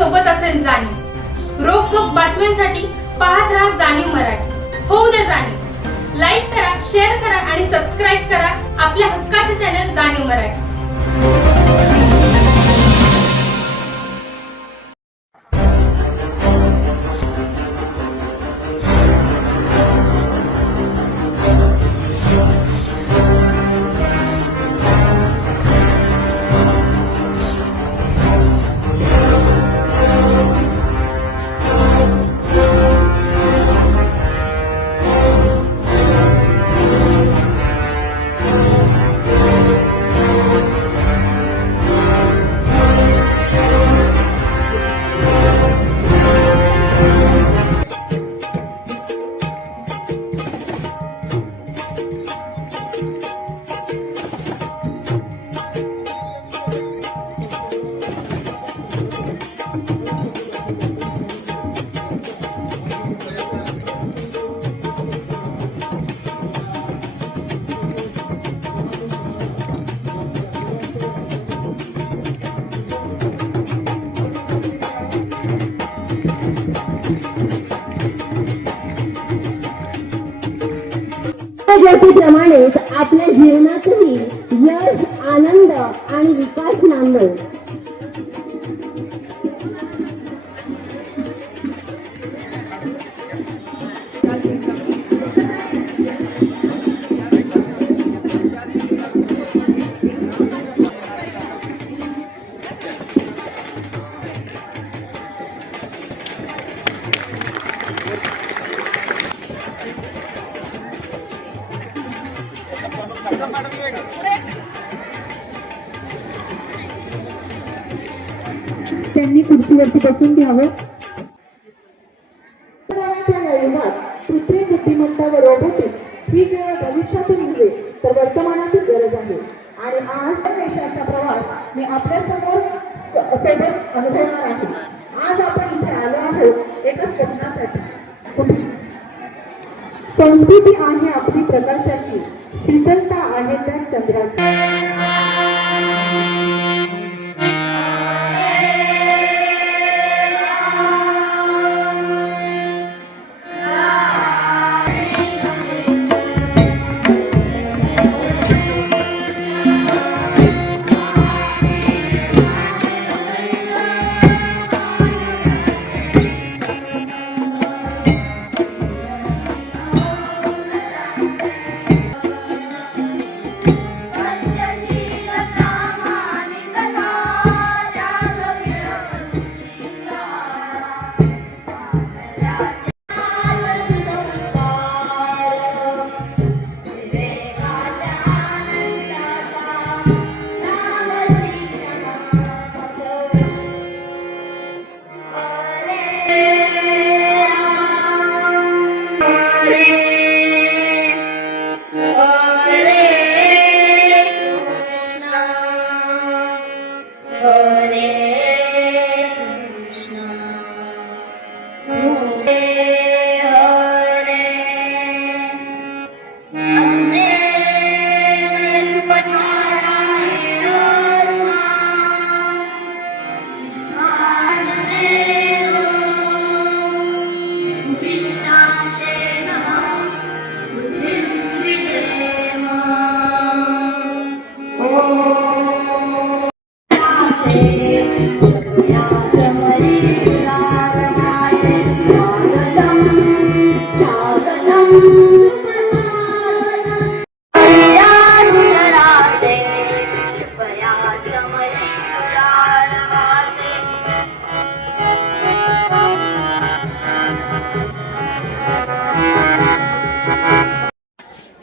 सोबत असेल जाणीव। रोखोक बातम्यांसाठी पाहत राहा जाणीव मराठी। होऊ द्या जाणीव। लाईक करा, शेअर करा आणि सबस्क्राईब करा आपल्या हक्काचे चॅनल जाणीव मराठी। ज्योतीप्रमाणेच आपल्या जीवनातही यश, आनंद आणि विकास नांदो। त्यांनी खुर्चीवरती बसून घ्यावं। कृत्रिम बुद्धिमत्ता व रोबोटिक्स ही केवळ भविष्यातील नव्हे तर वर्तमानातील गरज आहे आणि आज देशाचा प्रवास मी आपल्या समोर सोबत अनुभवणार आहे। आज आपण इथे आलो आहोत एका स्वप्नासाठी। संस्कृती आहे आपली प्रकाशाची, शीतलता आहे त्या चंद्राची।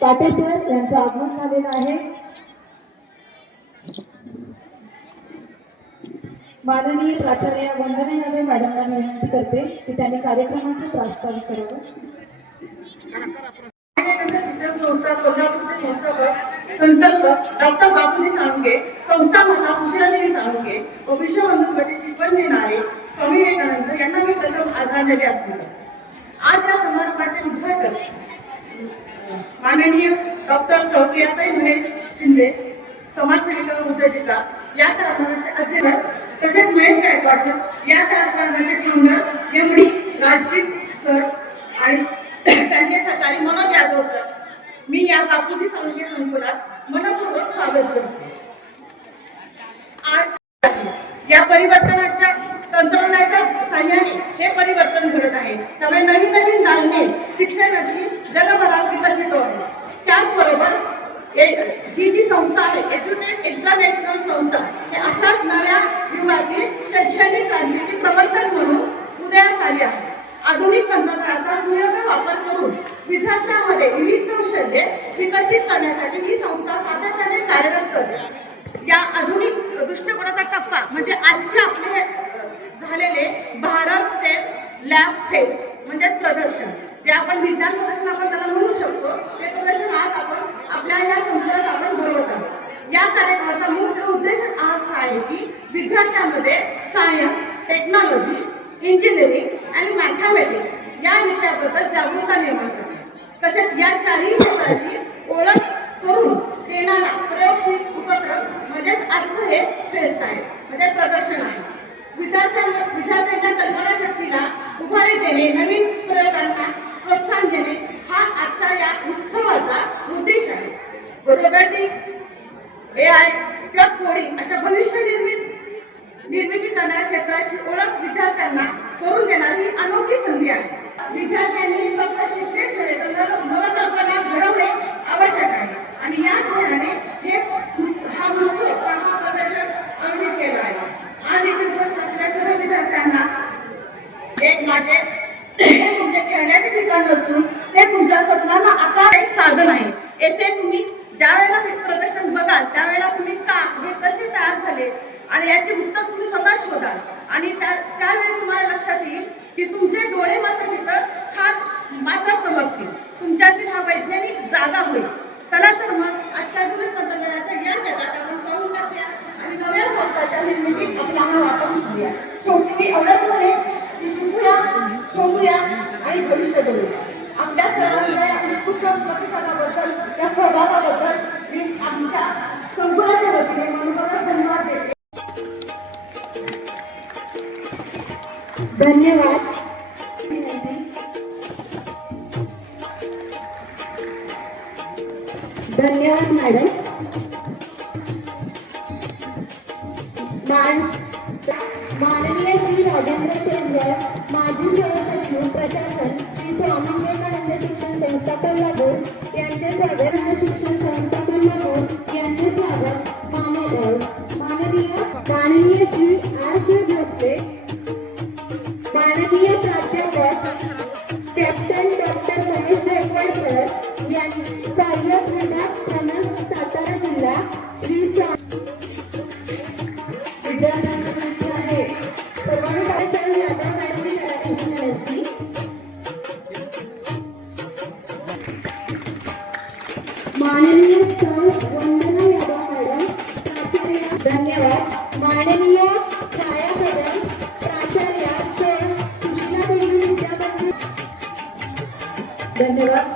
पाटील सर यांचं आगमन झालेलं आहे। माननीय प्राचार्य वंदना मॅडमला विनंती करते की त्यांनी कार्यक्रमाचे प्रास्ताविक करावं। शिक्षण संस्था कोल्हापूरचे संस्थापक संकल्प डॉक्टर बापूजी साळुंखे, संस्थापक सुशीलादेवी साळुंखे व विश्वबंधुत्वाची शिकवण देणारे स्वामी विवेकानंद यांना मी प्रथम आदरांजली अर्पण करते। आज या समारंभाचे उद्घाटन माननीय डॉक्टर सौकियाताई महेश शिंदे, समाजसेविका व उद्योजिका या कार्यक्रमाचे अध्यक्ष तसेच महेश गायकवाड या संस्थानाचे फाउंडर एमडी गाडगीळ सर आणि त्यांचे सहकारी मनोज यादव सर, मी या बापूजी साळुंखे संकुलात मनपूर्वक स्वागत करते. आज या परिवर्तनाच्या तंत्रज्ञानाच्या साह्याने हे परिवर्तन घडत आहे. त्यामुळे नवीन नवीन दालने शिक्षणाची जगभरात विकसित होत आहे. त्याचबरोबर ही जी संस्था आहे एज्युटेक इंटरनॅशनल संस्था हे अशाच नव्या युगातील शैक्षणिक क्रांतीचे प्रवर्तक म्हणून उदयास आली आहे. आधुनिक तंत्रज्ञानाचा सुयोग्य वापर करून विद्यार्थ्यांमध्ये विविध कौशल्ये विकसित करण्यासाठी ही संस्था सातत्याने कार्यरत करते. या आधुनिक दृष्टिकोनाचा टप्पा म्हणजे आजचे आपले झालेले भारत स्टेट लॅब फेस्ट म्हणजेच प्रदर्शन, जे आपण विज्ञान प्रदर्शन आपण त्याला म्हणू शकतो, ते प्रदर्शन आज आपण आपल्या या संकुलात आपण भरवत आहोत. या कार्यक्रमाचा मुख्य उद्देश हाच आहे की विद्यार्थ्यांमध्ये सायन्स, टेक्नॉलॉजी, इंजिनिअरिंग आणि मॅथमॅटिक्स या विषयाबद्दल जागरूकता निर्माण करणे, तसेच या चारही क्षेत्राची ओळख करून देणारा प्रयोगशील उपक्रम म्हणजेच आजचं हे फेस्ट आहे, म्हणजे प्रदर्शन आहे. विद्यार्थ्यांच्या कल्पनाशक्तीला उभारी देणे, नवीन प्रयोगांना प्रोत्साहन देणे हा आजच्या या उत्सवाचा उद्देश आहे. रोबोटिक, AI किंवा कोडिंग अशा भविष्य निर्मिती करणाऱ्या क्षेत्राची ओळख विद्यार्थ्यांना करून देणारी ही अनोखी संधी आहे. विद्यार्थ्यांनी फक्त शिकलेच नव्हे तर नवकल्पना घडवणे आवश्यक आहे आणि या धोरणाने हा उत्सव प्रदर्शन आयोजित केला आहे. आज इथे उपस्थित असलेल्या सर्व विद्यार्थ्यांना हे तुमचे खेळण्याचे ठिकाण नसून ते तुमच्या स्वप्नांना आकार एक साधन आहे. येथे तुम्ही ज्या वेळेला हे प्रदर्शन बघाल त्यावेळेला तुम्ही हे कसे तयार झाले आणि याचे उत्तर तुम्ही स्वतः शोधाल आणि त्यावेळी तुम्हाला लक्षात येईल की तुमचे डोळे मात्र तिथं मात्र चमकतील. तुमच्यातील हा वैज्ञानिक जागा होईल. चला तर मग अत्याधुनिक तंत्रज्ञानाच्या या जगात आपण पाहून टाकूया आणि नव्या भारताच्या निर्मितीत आपला हा वापर घेऊया. शेवटी अवलंबून शिकूया, शोधूया आणि भविष्य घडवूया. आपल्या सर्वांच्या या उत्तम प्रतिसादाबद्दल, या सहभागाबद्दल मी आमच्या संकुलाच्या वतीने मनपूर्वक धन्यवाद देते. धन्यवाद. धन्यवाद मॅडम. माननीय श्री राजेंद्र शेंडे, माजी सहसचिव प्रशासन, श्री स्वामी विवेकानंद शिक्षण संस्था कोल्हापूर यांचे स्वागत. शिक्षण संस्था कोल्हापूर यांचे स्वागत. माननीय श्री R.K. भोसले, माननीय प्राध्यापक captain doctor Mahesh Gaikwad sir यांनी सहाय्यक विभाग क्रमांक सातारा जिल्हा श्री माननीय सौ वंदना यादव मॅडम, प्राचार्य. धन्यवाद. माननीय छाया कदम, प्राचार्य सौ सुशीला देवी विद्यामंदिर. धन्यवाद.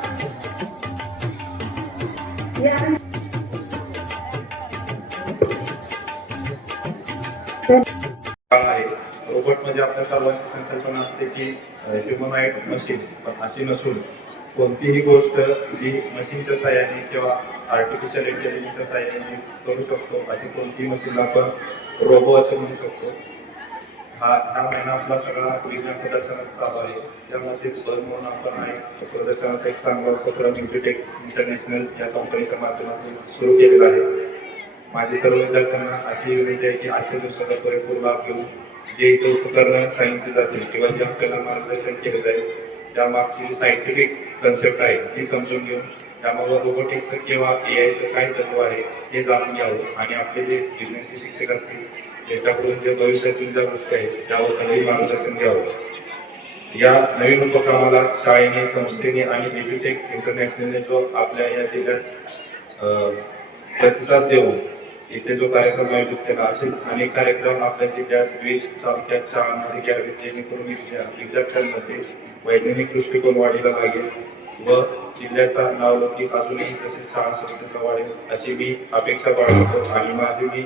रोबोट म्हणजे आपल्या सर्वांची संकल्पना असते की ह्युमनॉइड मशीन, पण अशी नसून कोणतीही गोष्ट जी मशीनच्या साहाय्याने किंवा आर्टिफिशियल इंटेलिजन्सच्या साहाय्याने करू शकतो अशी कोणतीही मशीन आपण रोबो असे म्हणू शकतो. हा महिना आपला सगळा विज्ञान प्रदर्शनात चालू आहे. त्यामध्ये स्पर्ध म्हणून आपण प्रदर्शनाचा एक चांगला उपक्रम एज्युटेक इंटरनॅशनल या कंपनीच्या माध्यमातून सुरू केलेला आहे. माझी सर्व विद्यार्थ्यांना अशी विनंती आहे की आजच्या दिवसाचा पुरेपूर लाभ घेऊन जे इथे उपकरणं सांगितली जातील किंवा जे आपल्याला मार्गदर्शन केले जाईल त्यामागची सायंटिफिक कन्सेप्ट आहे ती समजून घेऊन त्यामागे रोबोटिक्स किंवा AIचं काय तत्व आहे हे जाणून घ्यावं आणि आपले जे विज्ञानचे शिक्षक असतील त्याच्याकडून जे भविष्यातील ज्या गोष्टी आहेत त्याबद्दलही मार्गदर्शन घ्यावं. या नवीन उपक्रमाला शाळेने, संस्थेने आणि एज्युटेक इंटरनॅशनलने जो आपल्या या जिल्ह्यात प्रतिसाद देऊन इथे जो कार्यक्रम आयोजित केला, असेच अनेक कार्यक्रम आपल्या जिल्ह्यात विविध तालुक्यात शाळांमध्ये घ्यावेत जेणेकरून विद्यार्थ्यांमध्ये वैज्ञानिक दृष्टिकोन वाढीला लागेल व जिल्ह्याचा नावलौकिक अजूनही तसेच शाळा संस्थेचा वाढेल अशी मी अपेक्षा बाळगतो आणि माझी मी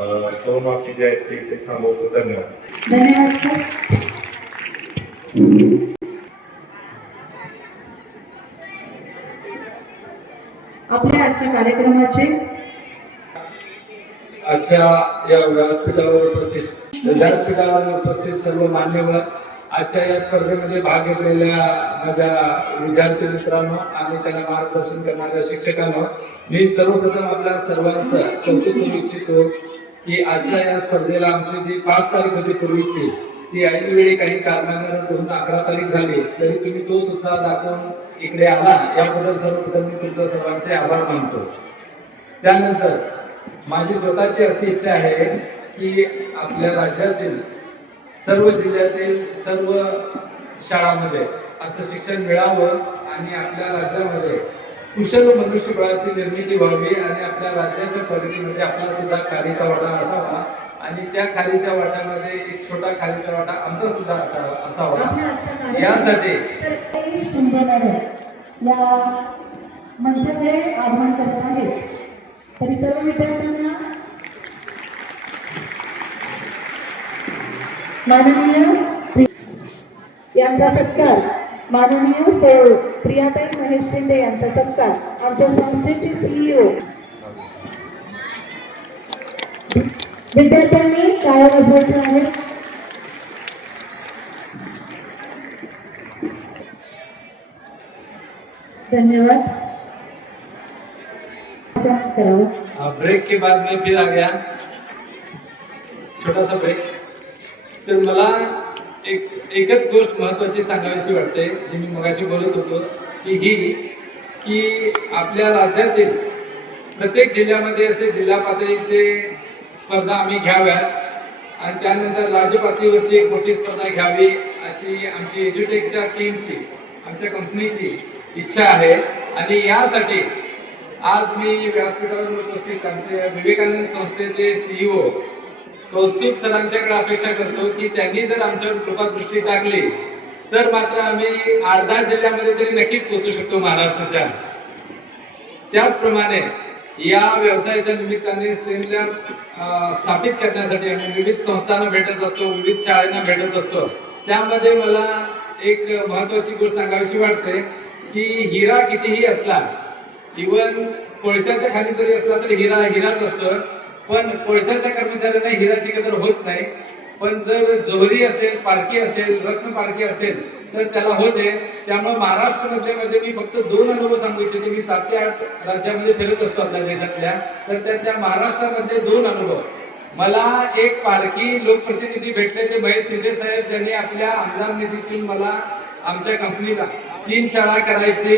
दोन वाक्य जे आहेत ते थांबवतो. धन्यवाद. धन्यवाद सर. आपल्या आजच्या कार्यक्रमाचे आजच्या या व्यासपीठावर उपस्थित सर्व मान्यवर, आजच्या या स्पर्धेमध्ये भाग घेतलेल्या माझ्या विद्यार्थी मित्रांनो आणि त्यांना मार्गदर्शन करणाऱ्या शिक्षकांनो, मी सर्वप्रथम आपल्या सर्वांचं कौतुक करू इच्छितो की आजच्या या स्पर्धेला आमची जी 5 तारीख होती पूर्वीची, ती ऐनवेळी काही कारणाने 11 तारीख झाली, तरी तुम्ही तोच उत्साह दाखवून इकडे आला, याबद्दल सर्वप्रथम मी तुमच्या सर्वांचे आभार मानतो. त्यानंतर माझी स्वतःची अशी इच्छा आहे की आपल्या राज्यातील सर्व जिल्ह्यातील सर्व शाळांमध्ये असं शिक्षण मिळावं आणि आपल्या राज्यामध्ये कुशल मनुष्यबळाची निर्मिती व्हावी आणि आपल्या राज्याच्या प्रगतीमध्ये आपला सुद्धा खारीचा वाटा असावा आणि त्या खारीच्या वाट्यामध्ये एक छोटा खारीचा वाटा आमचा सुद्धा असावा. यासाठी शिंदेनगर या मंचाकडे आवाहन करत आहेत. तरी सर्व विद्यार्थ्यांना माननीय यांचा सत्कार, माननीय सौ प्रियाताई महेश शिंदे यांचा सत्कार, आमच्या संस्थेचे CEO विद्यार्थ्यांनी टाळ्या वाजवायच्या आहेत. धन्यवाद. ब्रेक के बाद में फिर आ गया, छोटा सा ब्रेक. तर मला एकच गोष्ट महत्वाची सांगावीशी वाटते, जी मी मगाशी बोलत होतो की आपल्या राज्यातील प्रत्येक जिल्ह्यामध्ये असे जिल्हा पातळीचे स्पर्धा आम्ही घ्याव्यात आणि त्यानंतर राज्य पातळीवरची एक मोठी स्पर्धा घ्यावी अशी आमची एज्युटेकच्या टीमची, आमच्या कंपनीची इच्छा आहे. आणि यासाठी आज मी व्यासपीठावर उपस्थित आमच्या विवेकानंद संस्थेचे CEO कौस्तुभ सरांच्याकडे अपेक्षा करतो की त्यांनी जर आमच्यावर कृपादृष्टी टाकली तर मात्र आम्ही 8-10 जिल्ह्यामध्ये तरी नक्कीच पोहोचू शकतो महाराष्ट्राच्या. त्याचप्रमाणे या व्यवसायाच्या निमित्ताने स्टेम लॅब स्थापित करण्यासाठी आम्ही विविध संस्थांना भेटत असतो, विविध शाळांना भेटत असतो. त्यामध्ये मला एक महत्वाची गोष्ट सांगावीशी वाटते की हिरा कितीही असला, इवन कोळशाच्या खाली जरी असला तरी हिराच असतो, पण कोळशाच्या कर्मचाऱ्यांना हिराची कदर होत नाही. पण जर जोहरी असेल, पारखी असेल, रत्न पारखी असेल तर त्याला होते. त्यामुळे महाराष्ट्रामध्ये म्हणजे मी फक्त 2 अनुभव सांगू इच्छितो. मी 7 ते 8 राज्यामध्ये फिरत असतो आपल्या देशातल्या, तर त्यातल्या महाराष्ट्रामध्ये 2 अनुभव. मला एक पारखी लोकप्रतिनिधी भेटले, ते महेश शिंदे साहेब, ज्यांनी आपल्या आमदार निधीतून मला आमच्या कंपनीला 3 शाळा करायची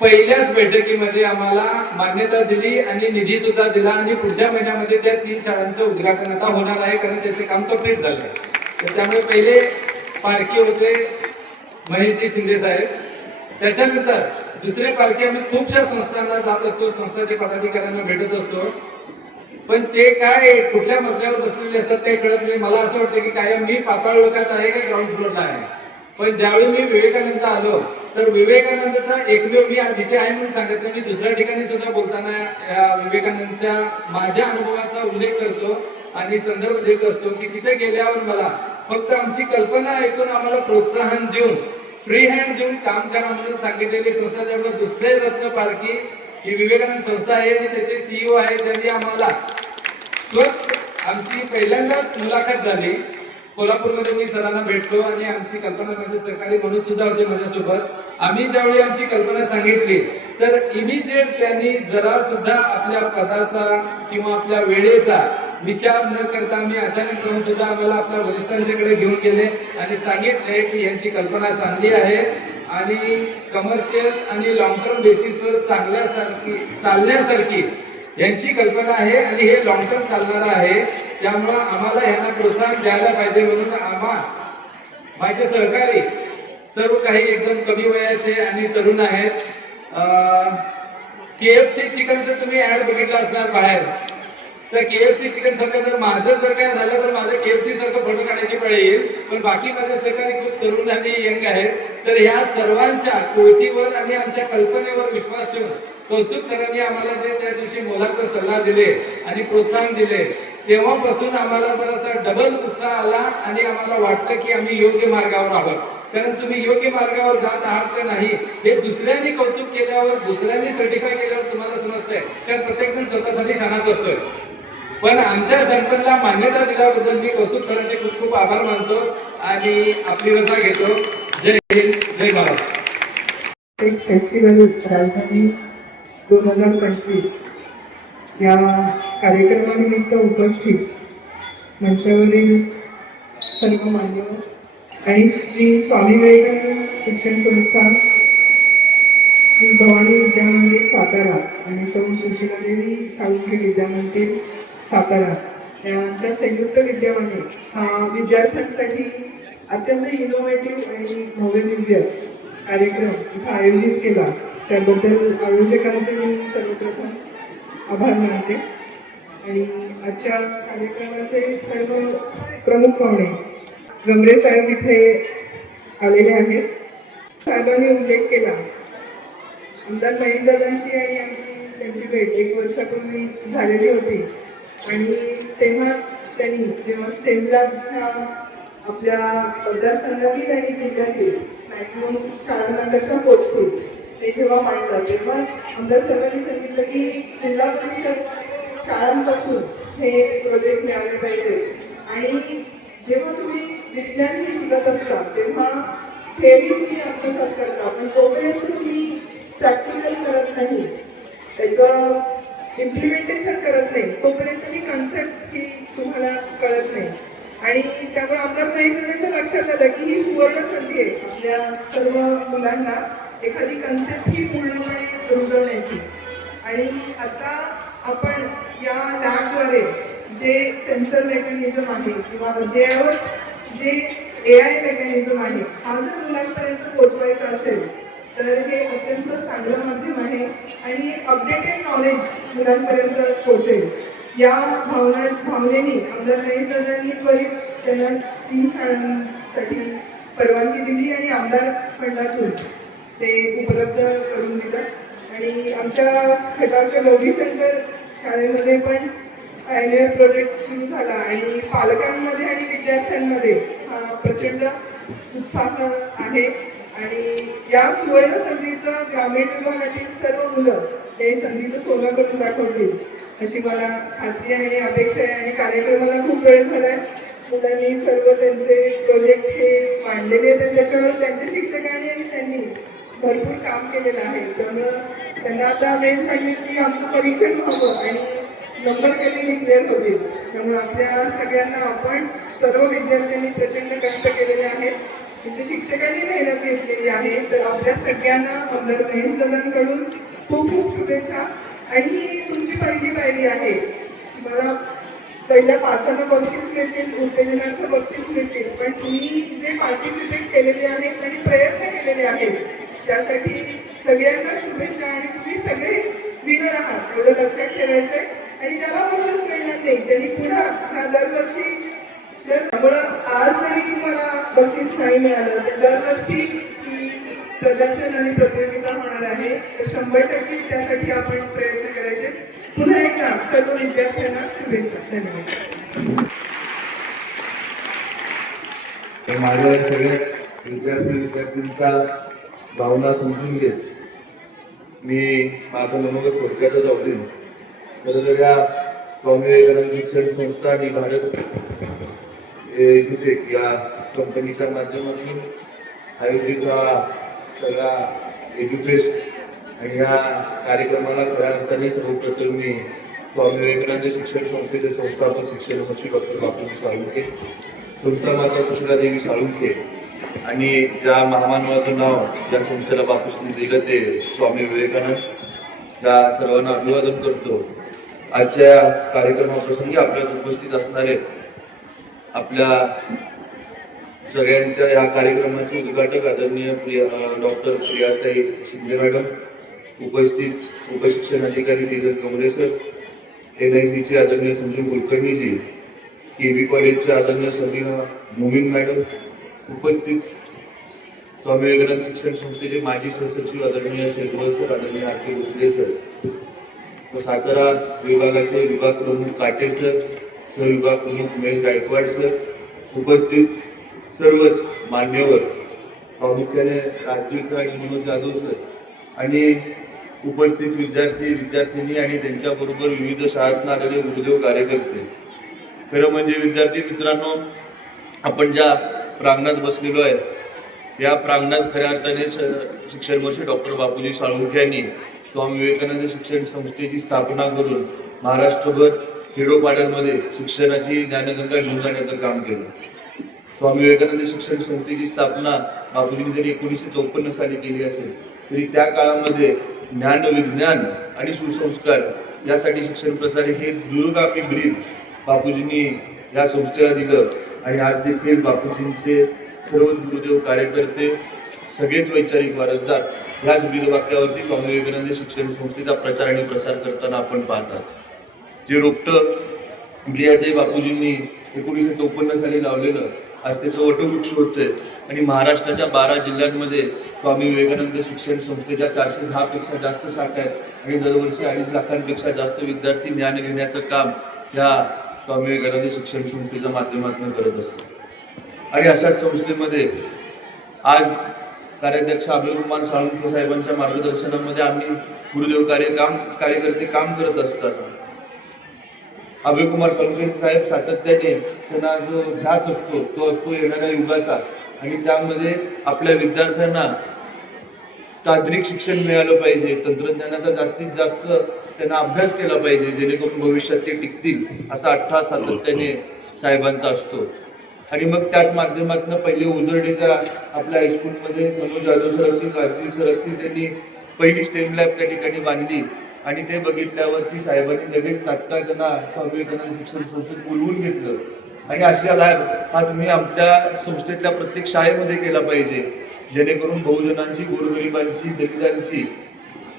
पहिल्याच बैठकीमध्ये आम्हाला मान्यता दिली आणि निधी सुद्धा दिला आणि पुढच्या महिन्यामध्ये त्या 3 शाळांचं उद्घाटन आता होणार आहे, कारण त्याचे काम कंप्लीट झाले. तर त्यामुळे पहिले पारखी होते महेशजी शिंदे साहेब. त्याच्यानंतर दुसरे पारखी आम्ही खूपशा संस्थांना जात असतो, संस्थांच्या पदाधिकाऱ्यांना भेटत असतो, पण ते काय कुठल्या मजल्यावर बसलेले असतात ते कळत नाही. मला असं वाटतं की कायम मी पाताळ लोकात आहे का ग्राउंड फ्लोरला आहे. पण ज्यावेळी मी विवेकानंद आलो तर विवेकानंदचा एकमेव, मी आज इथे आहे म्हणून सांगत नाही, मी दुसऱ्या ठिकाणी सुद्धा बोलताना विवेकानंदच्या माझ्या अनुभवाचा उल्लेख करतो आणि संदर्भ देत असतो की तिथे गेल्यावर मला फक्त आमची कल्पना ऐकून आम्हाला प्रोत्साहन देऊन, फ्री हँड देऊन काम करा म्हणून सांगितलेली संस्था, त्यामुळे दुसरे रत्न पारखी ही विवेकानंद संस्था आहे आणि त्याचे CEO आहे, ज्यांनी आम्हाला स्वच्छ, आमची पहिल्यांदाच मुलाखत झाली कोल्हापूरमध्ये. मी सरांना भेटलो आणि आमची कल्पना म्हणजे सहकारी म्हणून सुद्धा होते माझ्यासोबत. आम्ही ज्यावेळी आमची कल्पना सांगितली तर इमिजिएट त्यांनी जरा सुद्धा आपल्या पदाचा किंवा आपल्या वेळेचा विचार न करता आम्ही अचानक जाऊन सुद्धा आम्हाला आपल्या वरिष्ठांच्याकडे घेऊन गेले आणि सांगितले की यांची कल्पना चांगली आहे आणि कमर्शियल आणि लॉंग टर्म बेसिसवर चालण्यासारखी यांची कल्पना आहे आणि हे लॉंग टर्म चालणार आहे. त्यामुळे आम्हाला यांना प्रोत्साहन द्यायला पाहिजे म्हणून माझे सहकारी सर्व काही एकदम कमी वयाचे आणि तरुण आहेत. KFC चिकनचं तुम्ही ऍड बघितलं असणार बाहेर, तर KFC चिकन सारखं जर माझं जर काय झालं तर माझं KFC सारखं फोटो काढायची वेळ येईल. पण बाकी माझे सहकारी खूप तरुण आणि यंग आहेत. तर ह्या सर्वांच्या कृतीवर आणि आमच्या कल्पनेवर विश्वास ठेवून कौस्तुभ सरांनी आम्हाला जे त्या दिवशी मोलाचा सल्ला दिले आणि प्रोत्साहन दिले, तेव्हापासून आम्हाला जरासा डबल उत्साह आला आणि आम्हाला वाटलं की आम्ही योग्य मार्गावर आहोत. कारण तुम्ही योग्य मार्गावर जात आहात का नाही हे दुसऱ्यांनी कौतुक केल्यावर, दुसऱ्यांनी सर्टिफाय केल्यावर तुम्हाला समजतंय. कारण प्रत्येक जण स्वतःसाठी शाणाच असतोय. पण आमच्या सरपंचला मान्यता दिल्याबद्दल मी कौस्तुभ सरांचे खूप खूप आभार मानतो आणि आपली रजा घेतो. जय हिंद, जय महाराष्ट्र. एक फेस्टिवल राजधानी 2025 या कार्यक्रमानिमित्त उपस्थित मंचावरील सर्व मान्यवर आणि श्री स्वामी विवेकानंद शिक्षण संस्था, श्री भवानी विद्यामंदिर सातारा आणि सौ सुशीलादेवी साळुंखे विद्यामंदिर सातारा यांच्या संयुक्त विद्यमाने हा विद्यार्थ्यांसाठी अत्यंत इनोव्हेटिव्ह आणि नवनिर्मित कार्यक्रम इथं आयोजित केला. त्याबद्दल आयोजकांचे मी सर्वप्रथम आभार मानते. आणि आजच्या कार्यक्रमाचे सर्व प्रमुख पाहुणे गमरे साहेब इथे आलेले आहेत. साहेबांनी उल्लेख केला आमदार महेशदादांची आणि आमची त्यांची भेट 1 वर्षापूर्वी झालेली होती आणि तेव्हाच त्यांनी जेव्हा स्टेमला आपल्या मतदारसंघातील आणि जिल्ह्यातील मॅक्सिमम शाळांना कशा पोहोचतील ते जेव्हा मांडलं तेव्हाच आमदार साहेबांनी सांगितलं की जिल्हा परिषद शाळांपासून हे प्रोजेक्ट मिळाले पाहिजे. आणि जेव्हा तुम्ही विज्ञान हे शिकत असता तेव्हा थेअरी तुम्ही आत्मसात करता, पण जोपर्यंत तुम्ही प्रॅक्टिकल करत नाही, त्याचं इम्प्लिमेंटेशन करत नाही, तोपर्यंत ती कन्सेप्ट ही तुम्हाला कळत नाही. आणि त्यामुळे आमदार महेशदादांच्या लक्षात आलं की ही सुवर्ण संधी आहे आपल्या सर्व मुलांना एखादी कन्सेप्ट ही पूर्णपणे रुजवण्याची. आणि आता आपण या लॅबद्वारे जे सेन्सर मेकॅनिझम आहे किंवा अद्ययावत जे AI मेकॅनिझम आहे हा जर मुलांपर्यंत पोहोचवायचा असेल तर हे अत्यंत चांगलं माध्यम आहे आणि अपडेटेड नॉलेज मुलांपर्यंत पोहोचेल. या भावनेने आमदार महेशदादांनी त्वरित त्यांना 3 शाळांसाठी परवानगी दिली आणि आमदार फंडातून ते उपलब्ध करून दिलं. आणि आमच्या खटावच्या गौरीशंकर शाळेमध्ये पण पायनियर प्रोजेक्ट सुरू झाला आणि पालकांमध्ये आणि विद्यार्थ्यांमध्ये हा प्रचंड उत्साह आहे. आणि या सुवर्ण संधीचा ग्रामीण विभागातील सर्व मुलं हे संधीचं सोनं करून दाखवतील अशी मला खात्री आणि अपेक्षा आहे. आणि कार्यक्रमाला खूप वेळ झालाय. मुलांनी सर्व त्यांचे प्रोजेक्ट हे मांडलेले आहेत, त्याच्यावर त्यांच्या शिक्षकांनी आणि त्यांनी भरपूर काम केलेलं आहे. त्यामुळं त्यांना आता वेळ झाली की आमचं परीक्षण व्हावं आणि नंबर कधी क्लिअर होतील. त्यामुळे आपल्या सगळ्यांना आपण सर्व विद्यार्थ्यांनी प्रचंड कष्ट केलेले आहेत, त्यांच्या शिक्षकांनी मेहनत घेतलेली आहे. तर आपल्या सगळ्यांना आमदार महेशदादांकडून खूप खूप शुभेच्छा. आणि ही तुमची पहिली पायरी आहे. मला पहिल्या 5 बक्षीस मिळतील, उत्तेजनार्थ बक्षीस मिळतील, पण तुम्ही जे पार्टिसिपेट केलेले आहेत आणि प्रयत्न केलेले आहेत त्यासाठी सगळ्यांना शुभेच्छा. आणि तुम्ही सगळे विनर आहात एवढं लक्षात ठेवायचंय. आणि ज्याला बक्षीस मिळणार नाही त्यांनी पुन्हा हा दरवर्षी त्यामुळं आज जरी तुम्हाला बक्षीस नाही मिळालं तर दरवर्षी प्रदर्शन आणि प्रतियोगिता होणार आहे. तर 100% त्यासाठी आपण प्रयत्न करायचे. पुन्हा एकदा सर्व विद्यार्थ्यांना शुभेच्छा. धन्यवाद. माझ्या सगळ्याच विद्यार्थ्यांचा भावना समजून घेत मी माझं मनोगत थोडक्यातच आवडेल. खरं तर या स्वामी विवेकानंद शिक्षण संस्था आणि भारत एज्युटेक या कंपनीच्या माध्यमातून आयोजित हा सगळा एज्युफेस्ट आणि या कार्यक्रमाला खऱ्या अर्थाने सर्वप्रथम मी स्वामी विवेकानंद शिक्षण संस्थेचे संस्थापक शिक्षणमंत्री डॉक्टर बापूजी साळुंखे, संस्था माता सुशीलादेवी साळुंखे आणि ज्या महामानवाचं नाव ज्या संस्थेला बापूजींनी दिलं ते स्वामी विवेकानंद या सर्वांना अभिवादन करतो. आजच्या कार्यक्रमाप्रसंगी आपल्यात उपस्थित असणारे आपल्या सगळ्यांच्या या कार्यक्रमाचे उद्घाटक आदरणीय डॉक्टर प्रियाताई शिंदे मॅडम, उपस्थित उपशिक्षण अधिकारी तेजस गमरे सर, NICचे आदरणीय संजीव कुलकर्णीजी, KB कॉलेजचे आदरणीय सदीना मोमीन मॅडम, उपस्थित स्वामी विवेकानंद शिक्षण संस्थेचे माजी सहसचिव आदरणीय शेजवळ सर, आदरणीय RK भोसले सर, सातारा विभागाचे विभाग प्रमुख काटे सर, सहविभाग प्रमुख उमेश गायकवाड सर, उपस्थित सर्वच मान्यवर, प्रामुख्याने राजवीर आणि मनोज जाधव सर आणि उपस्थित विद्यार्थी विद्यार्थिनी आणि त्यांच्याबरोबर विविध शाळांतून आलेले गुरुदेव कार्यकर्ते. खरं म्हणजे विद्यार्थी मित्रांनो, आपण ज्या प्रांगणात बसलेलो आहे या प्रांगणात खऱ्या अर्थाने शिक्षण वर्षी डॉक्टर बापूजी साळुंखे यांनी स्वामी विवेकानंद शिक्षण संस्थेची स्थापना करून महाराष्ट्रभर खेडोपाड्यांमध्ये शिक्षणाची ज्ञानगंगा घेऊन जाण्याचं काम केलं. स्वामी विवेकानंद शिक्षण संस्थेची स्थापना बापूजींनी जरी 1954 साली केली असेल तरी त्या काळामध्ये ज्ञान, विज्ञान आणि सुसंस्कार यासाठी शिक्षण प्रसार हे दूरगामी ब्रीद बापूजींनी या संस्थेला दिलं. आणि आज देखील बापूजींचे सर्वच गुरुदेव कार्यकर्ते सगळेच वैचारिक वारसदार ह्याच ब्रीदवाक्यावरती स्वामी विवेकानंद शिक्षण संस्थेचा प्रचार आणि प्रसार करताना आपण पाहतात. जे रोपटं ब्रियादे बापूजींनी 1954 साली लावलेलं आज त्याचं वटवृक्ष होतंय आणि महाराष्ट्राच्या 12 जिल्ह्यांमध्ये स्वामी विवेकानंद शिक्षण संस्थेच्या 410 पेक्षा जास्त शाखा आहेत आणि दरवर्षी 2.5 लाखांपेक्षा जास्त विद्यार्थी ज्ञान घेण्याचं काम ह्या स्वामी विवेकानंद शिक्षण संस्थेच्या माध्यमातून करत असतात. आणि अशाच संस्थेमध्ये आज कार्याध्यक्ष अभयकुमार साळुंखे साहेबांच्या मार्गदर्शनामध्ये आम्ही गुरुदेव कार्यकर्ते काम करत असतात. अभयकुमार साळुंखे साहेब सातत्याने त्यांना जो ध्यास असतो तो असतो येणाऱ्या युगाचा आणि त्यामध्ये आपल्या विद्यार्थ्यांना तांत्रिक शिक्षण मिळालं पाहिजे, तंत्रज्ञानाचा जास्तीत जास्त त्यांना अभ्यास केला पाहिजे जेणेकरून भविष्यात ते टिकतील असा अट्टाहास सातत्याने साहेबांचा असतो. आणि मग त्याच माध्यमातून पहिले उजरडीच्या आपल्या हायस्कूलमध्ये मनोज जाधव सर असतील, राजवीर सर असतील, त्यांनी पहिली स्टेम लॅब त्या ठिकाणी बांधली आणि ते बघितल्यावरती साहेबांनी लगेच तात्काळ त्यांना स्वामी विवेकानंद शिक्षण संस्थेत बोलवून घेतलं. आणि अशा लॅब हा तुम्ही आपल्या संस्थेतल्या प्रत्येक शाळेमध्ये केला पाहिजे जेणेकरून बहुजनांची, गोरगरिबांची, दलितांची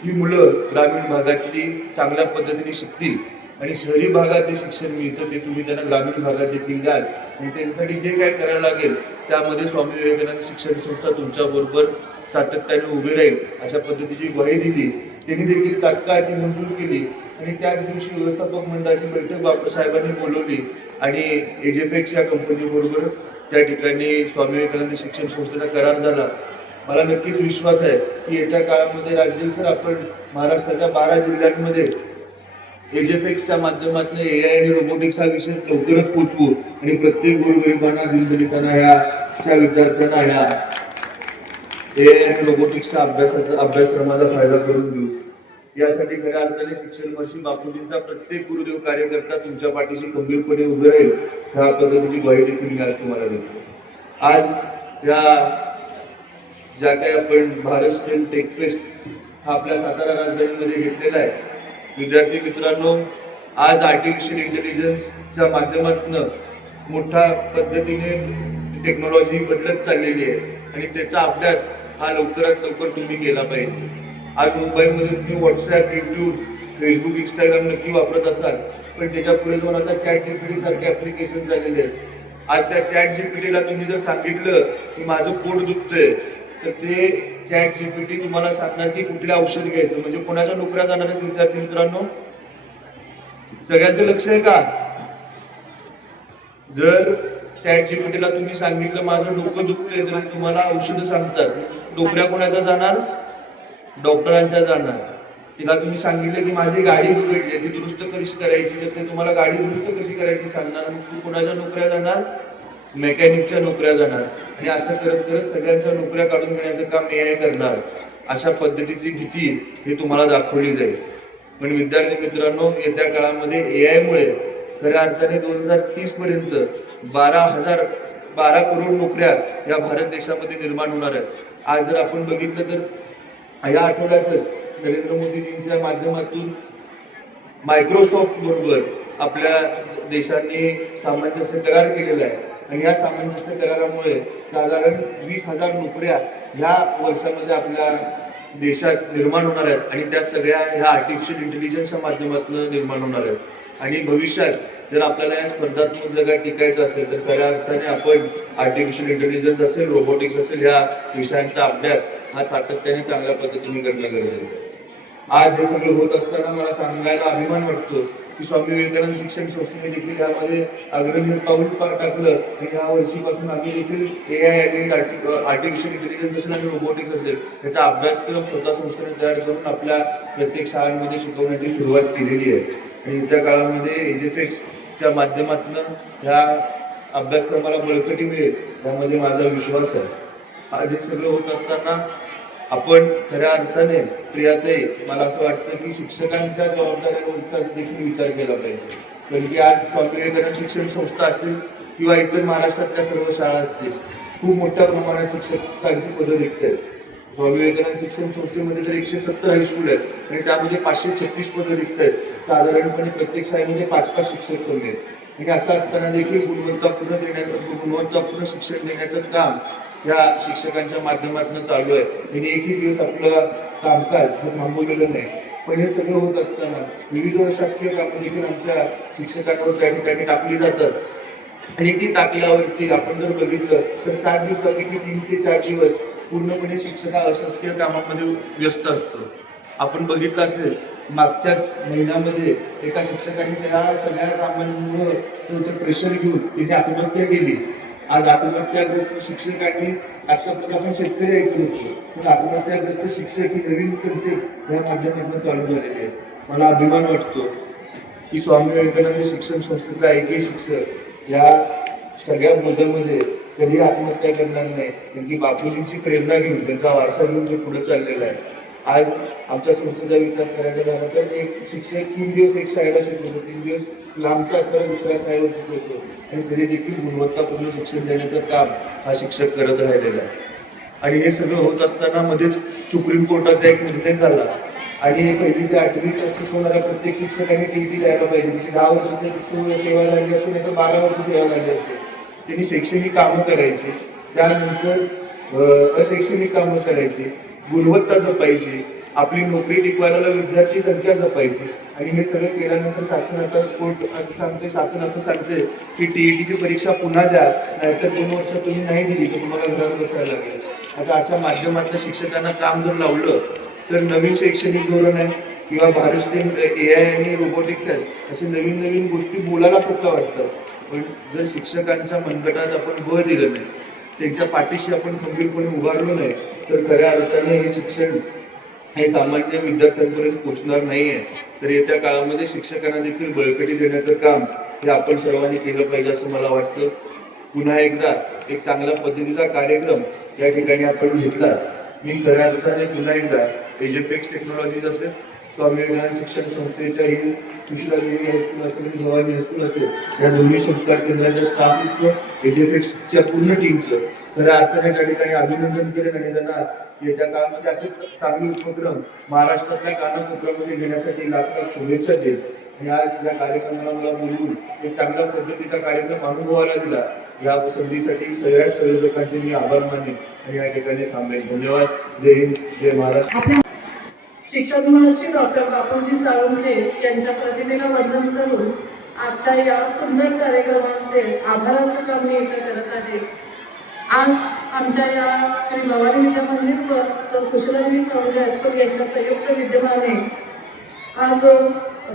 ही मुलं ग्रामीण भागातली चांगल्या पद्धतीने शिकतील आणि शहरी भागात जे शिक्षण मिळतं ते तुम्ही त्यांना ग्रामीण भागात देखील द्याल आणि त्याच्यासाठी जे काय करायला लागेल त्यामध्ये स्वामी विवेकानंद शिक्षण संस्था तुमच्याबरोबर सातत्याने उभी राहील अशा पद्धतीची ग्वाही दिली. त्यांनी देखील तात्काळ ती मंजूर केली आणि त्याच दिवशी व्यवस्थापक मंडळाची बैठक बापूसाहेबांनी बोलवली आणि एजेफेक्स या कंपनीबरोबर त्या ठिकाणी स्वामी विवेकानंद शिक्षण संस्थेचा करार झाला. मला नक्कीच विश्वास आहे की येत्या काळामध्ये राजदीप सर आपण महाराष्ट्राच्या 12 जिल्ह्यांमध्ये एजेफेक्सच्या माध्यमातून AI आणि रोबोटिक्स हा विषय लवकरच पोचवू आणि प्रत्येक गोरगरिबांना, दलितांना, ह्या विद्यार्थ्यांना ह्या AI आणि रोबोटिक्सच्या अभ्यासक्रमाचा फायदा करून देऊ. यासाठी खऱ्या अर्थाने शिक्षण वर्षी बापूजींचा प्रत्येक गुरुदेव कार्यकर्ता तुमच्या पाठीशी खंबीरपणे उभे राहील ह्या पद्धतीची ग्वाही देखील मी आज तुम्हाला देतो. आज या ज्या काही आपण भारत स्टेल टेक फेस्ट हा आपल्या सातारा राजधानीमध्ये घेतलेला आहे. विद्यार्थी मित्रांनो, आज आर्टिफिशियल इंटेलिजन्सच्या माध्यमातून मोठ्या पद्धतीने टेक्नॉलॉजी बदलत चाललेली आहे आणि त्याचा अभ्यास हा लवकरात लवकर तुम्ही केला पाहिजे. आज मुंबईमध्ये तुम्ही व्हॉट्सॲप, यूट्यूब, फेसबुक, इंस्टाग्राम नक्की वापरत असाल पण त्याच्या पुढे जाऊन आता ChatGPT सारखे ऍप्लिकेशन झालेले आहेत. आज त्या ChatGPTला तुम्ही जर सांगितलं की माझं पोट दुखतंय तर ते ChatGPT तुम्हाला सांगणार की कुठले औषध घ्यायचं. म्हणजे कोणाच्या नोकऱ्या जाणार आहेत विद्यार्थी मित्रांनो? सगळ्यांचं लक्ष आहे का? जर ChatGPTला तुम्ही सांगितलं माझं डोकं दुखतंय तर तुम्हाला औषधं सांगतात. नोकऱ्या कोणाच्या जाणार? डॉक्टरांच्या जाणार. तिला तुम्ही सांगितलं की माझी गाडी बिघडली ती दुरुस्त कशी करायची तर ते तुम्हाला गाडी दुरुस्त कशी करायची सांगणार. मग तू कोणाच्या नोकऱ्या जाणार? मेकॅनिकच्या नोकऱ्या जाणार. आणि असं करत करत सगळ्यांच्या नोकऱ्या काढून घेण्याचं काम AI करणार. अशा पद्धतीची भीती हे तुम्हाला दाखवली जाईल. पण विद्यार्थी मित्रांनो, येत्या काळामध्ये AI मुळे खऱ्या अर्थाने 2030 पर्यंत 12 करोड नोकऱ्या या भारत देशामध्ये निर्माण होणार आहेत. आज जर आपण बघितलं तर या आठवड्यातच नरेंद्र मोदीजींच्या माध्यमातून मायक्रोसॉफ्ट बरोबर आपल्या देशांनी सामंजस्य करार केलेला आहे आणि या सामंजस्य करारामुळे साधारण 20,000 नोकऱ्या ह्या वर्षामध्ये आपल्या देशात निर्माण होणार आहेत आणि त्या सगळ्या ह्या आर्टिफिशियल इंटेलिजन्सच्या माध्यमातून निर्माण होणार आहेत. आणि भविष्यात जर आपल्याला या स्पर्धात्मक जगात टिकायचं असेल तर खऱ्या अर्थाने आपण आर्टिफिशियल इंटेलिजन्स असेल, रोबोटिक्स असेल ह्या विषयांचा अभ्यास हा सातत्याने चांगल्या पद्धतीने करणं गरजेचं आहे. आज हे सगळं होत असताना मला सांगायला अभिमान वाटतो की स्वामी विवेकानंद शिक्षण संस्थेने देखील यामध्ये अग्रणी पाऊल टाकलं आणि या वर्षीपासून आम्ही देखील AI आणि आर्टिफिशियल इंटेलिजन्स असेल आणि रोबोटिक्स असेल याचा अभ्यासक्रम स्वतः संस्थेने तयार करून आपल्या प्रत्येक शाळांमध्ये शिकवण्याची सुरुवात केलेली आहे. आणि येत्या काळामध्ये एजेफेक्सच्या माध्यमातून ह्या अभ्यासक्रमाला बळकटी मिळेल यामध्ये माझा विश्वास आहे. आज हे सगळं होत असताना आपण खऱ्या अर्थाने प्रियाताई, मला असं वाटतं की शिक्षकांच्या जबाबदाऱ्यांवरचा देखील विचार केला पाहिजे. कारण की आज स्वामी विवेकानंद शिक्षण संस्था असेल किंवा इतर महाराष्ट्रातल्या सर्व शाळा असतील, खूप मोठ्या प्रमाणात शिक्षकांची पदं रिक्त आहेत. स्वामी विवेकानंद शिक्षण संस्थेमध्ये तर 170 हायस्कूल आहेत आणि त्यामध्ये 536 पदं रिक्त आहेत. साधारणपणे प्रत्येक शाळेमध्ये 5-5 शिक्षक कमी आहेत. आणि असं असताना देखील गुणवत्तापूर्ण शिक्षण देण्याचं काम या शिक्षकांच्या माध्यमातून चालू आहे. त्यांनी एकही दिवस आपलं कामकाज थांबवलेलं नाही. पण हे सगळं होत असताना विविध शासकीय कामं देखील आमच्या शिक्षकांवर त्या ठिकाणी टाकली जातात आणि ती टाकल्यावरती आपण जर बघितलं तर 7 दिवसापैकी 3 ते 4 दिवस पूर्णपणे शिक्षक अशासकीय कामामध्ये व्यस्त असतो. आपण बघितलं असेल मागच्याच महिन्यामध्ये एका शिक्षकाने त्या सगळ्या कामांमुळे प्रेशर घेऊन तिने आत्महत्या केली. आज आत्महत्याग्रस्त शिक्षकांनी आजकाल आपण शेतकरी ऐकत होतो, पण आत्महत्याग्रस्त शिक्षक ही नवीन कन्सेप्ट या माध्यमातून चालू झालेली आहे. मला अभिमान वाटतो की स्वामी विवेकानंद शिक्षण संस्थेतला एकही शिक्षक या सगळ्या बोजामध्ये कधी आत्महत्या करणार नाही. कारण की बापूजींची प्रेरणा घेऊन, त्यांचा वारसा घेऊन जे पुढे चाललेला आहे. आज आमच्या संस्थेचा विचार करायला झाला तर एक शिक्षक 3 दिवस एक शाळेला शिकवतो, 3 दिवस लांबच्या असताना दुसऱ्या शाळेवर शिकवतो आणि तरी देखील गुणवत्तापूर्ण शिक्षण देण्याचं काम हा शिक्षक करत राहिलेला आहे. आणि हे सगळं होत असताना मध्येच सुप्रीम कोर्टाचा एक निर्णय झाला आणि 1ली ते 8वी शिकवणाऱ्या प्रत्येक शिक्षकाने TET द्यायला पाहिजे. म्हणजे 10 वर्षाची सेवा लागली असून याचं 12 वर्ष सेवा लागली असते. त्यांनी शैक्षणिक कामं करायची, त्यानंतर अशैक्षणिक कामं करायची, गुणवत्ता जपायची, आपली नोकरी टिकवायला विद्यार्थी संख्या जपायची. आणि हे सगळं केल्यानंतर शासन आता कोर्ट सांगते, शासन असं सांगते की TETची परीक्षा पुन्हा द्या, नाहीतर 2 वर्ष तुम्ही नाही दिली तर तुम्हाला घरात बसायला लागेल. आता अशा माध्यमातल्या शिक्षकांना काम जर लावलं तर नवीन शैक्षणिक धोरण आहे किंवा भारत AI आणि रोबोटिक्स आहेत, असे नवीन नवीन गोष्टी बोलायला सोपं वाटतं. पण जर शिक्षकांच्या मनगटात आपण बळ दिलं नाही, त्यांच्या पाठीशी आपण खंबीरपणे उभारलो नाही तर खऱ्या अर्थाने हे शिक्षण हे सामान्य विद्यार्थ्यांपर्यंत पोहोचणार नाहीये. तर येत्या काळामध्ये शिक्षकांना देखील बळकटी देण्याचं काम हे आपण सर्वांनी केलं पाहिजे असं मला वाटतं. पुन्हा एकदा एक चांगल्या पद्धतीचा कार्यक्रम या ठिकाणी आपण घेतला. मी खऱ्या अर्थाने पुन्हा एकदा एजेफेक्स टेक्नॉलॉजीज असेल, स्वामी विवेकानंद शिक्षण संस्थेच्या ही सुशीला देवी हायस्कूल असेल आणि भवानी हायस्कूल असेल, या दोन्ही संस्कार केंद्राच्या स्टाफचं, एजेफेक्सच्या पूर्ण टीमचं खऱ्या अर्थाने त्या ठिकाणी अभिनंदन करेन आणि त्यांना येत्या काळामध्ये असे चांगले उपक्रम महाराष्ट्रातल्या कानाकोपऱ्यामध्ये घेण्यासाठी लाख शुभेच्छा देईल. आणि आज या कार्यक्रमाला मला बोलवून एक चांगल्या पद्धतीचा कार्यक्रम अनुभवायला दिला, या संधीसाठी सगळ्या संयोजकांचे मी आभार मानेन आणि या ठिकाणी थांबेन. धन्यवाद. जय हिंद, जय महाराष्ट्र. शिक्षक महर्षी डॉक्टर बापूजी साळुंखे यांच्या प्रतिमेला वंदन करून आजच्या या सुंदर कार्यक्रमाचे आभाराचं काम मी इथे करत आहे. आज आमच्या या श्री भवानी विद्या मंदिर व सुशीलादेवी साळुंखे हायस्कूल यांच्या संयुक्त विद्यमाने आज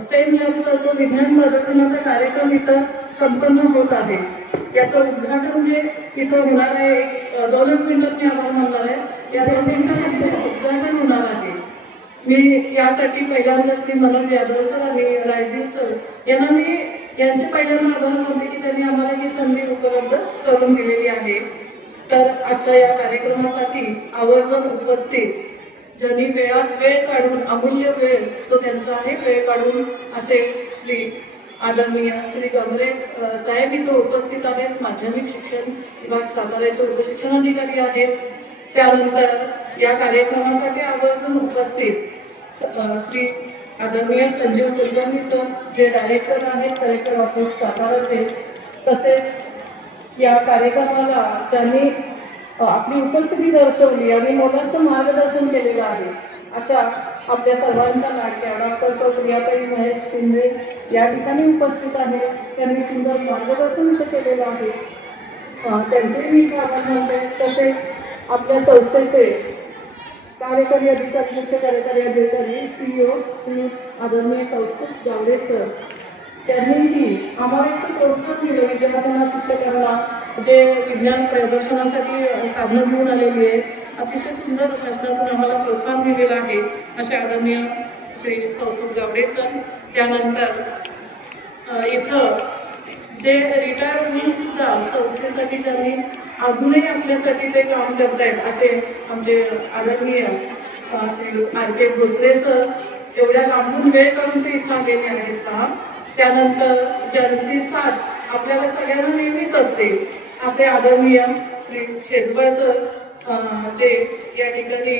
स्टेम लॅबचा जो विज्ञान प्रदर्शनाचा कार्यक्रम इथं संपन्न होत आहे. याचं उद्घाटन जे इथं होणार आहे, 2 मिनिटात मी आभार मानणार आहे. या 2 मिनिटात उद्घाटन होणार आहे. मी यासाठी पहिल्यांदा श्री मनोज यादव सर आणि रायदीप सर यांना मी यांचे पहिल्यांदा आभार मानते की त्यांनी आम्हाला ही संधी उपलब्ध करून दिलेली आहे. तर आजच्या या कार्यक्रमासाठी आवर्जून उपस्थित, ज्यांनी वेळात वेळ काढून, अमूल्य वेळ जो त्यांचा आहे, वेळ काढून असे श्री आदरणीय श्री गमरे साहेब इथं उपस्थित आहेत. माध्यमिक शिक्षण विभाग साताऱ्याचे उपशिक्षणाधिकारी आहेत. त्यानंतर या कार्यक्रमासाठी आवर्जून उपस्थित श्री आदरणीय संजीव कुलकर्णी सर, जे डायरेक्टर आहेत कलेक्टर ऑफिस साताराचे, तसेच या कार्यक्रमाला ज्यांनी आपली उपस्थिती दर्शवली आणि मुलांचं मार्गदर्शन केलेलं आहे, अशा आपल्या सर्वांच्या लाडक्या डॉक्टर प्रियाताई महेश शिंदे या ठिकाणी उपस्थित आहेत. त्यांनी सुंदर मार्गदर्शन केलेलं आहे, त्यांचे मी आभार मानते. तसेच आपल्या संस्थेचे कार्यकारी अधिकारी, मुख्य कार्यकारी अधिकारी CEO श्री आदरणीय कौस्तुभ गावडे सर, त्यांनीही आम्हाला इतकं प्रोत्साहन दिलं विद्यार्थ्यांना शिक्षकांना जे विज्ञान प्रदर्शनासाठी साधनं घेऊन आलेली आहेत अतिशय सुंदर भाषणातून आम्हाला प्रोत्साहन दिलेलं आहे असे आदरणीय श्री कौस्तुभ गावडे सर. त्यानंतर इथं जे रिटायर होऊन सुद्धा संस्थेसाठी ज्यांनी अजूनही आपल्यासाठी ते काम करत आहेत असे आमचे आदरणीय श्री R.K. भोसले सर एवढ्या लांबून वेळ काढून ते इथं आलेले आहेत का. त्यानंतर ज्यांची साथ आपल्याला सगळ्यांना नेहमीच असते असे आदरणीय श्री शेजबळ सर जे या ठिकाणी